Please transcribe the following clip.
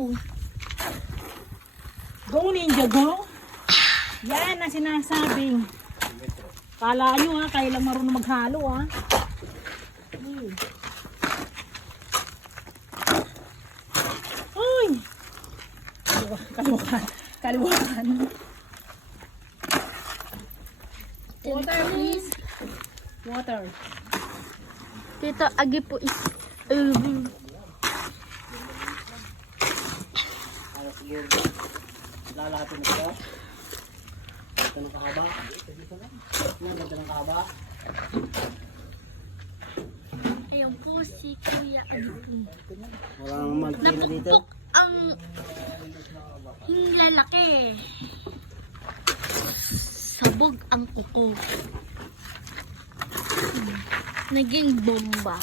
mo. Go ninja, go! Yan ang sinasabing. Kala nyo ha, kayo lang marunong maghalo ha. Uy! Kaliwakan. Water please. Water. Tito, agi po is... Lalatin mo siya. Ito ng kahaba. Ito lang. Ito ng kahaba. Ayan po si Kuya Agi. Walang magtina dito. Napukpok ang lalaki. Sabog ang kuko. Naging bomba.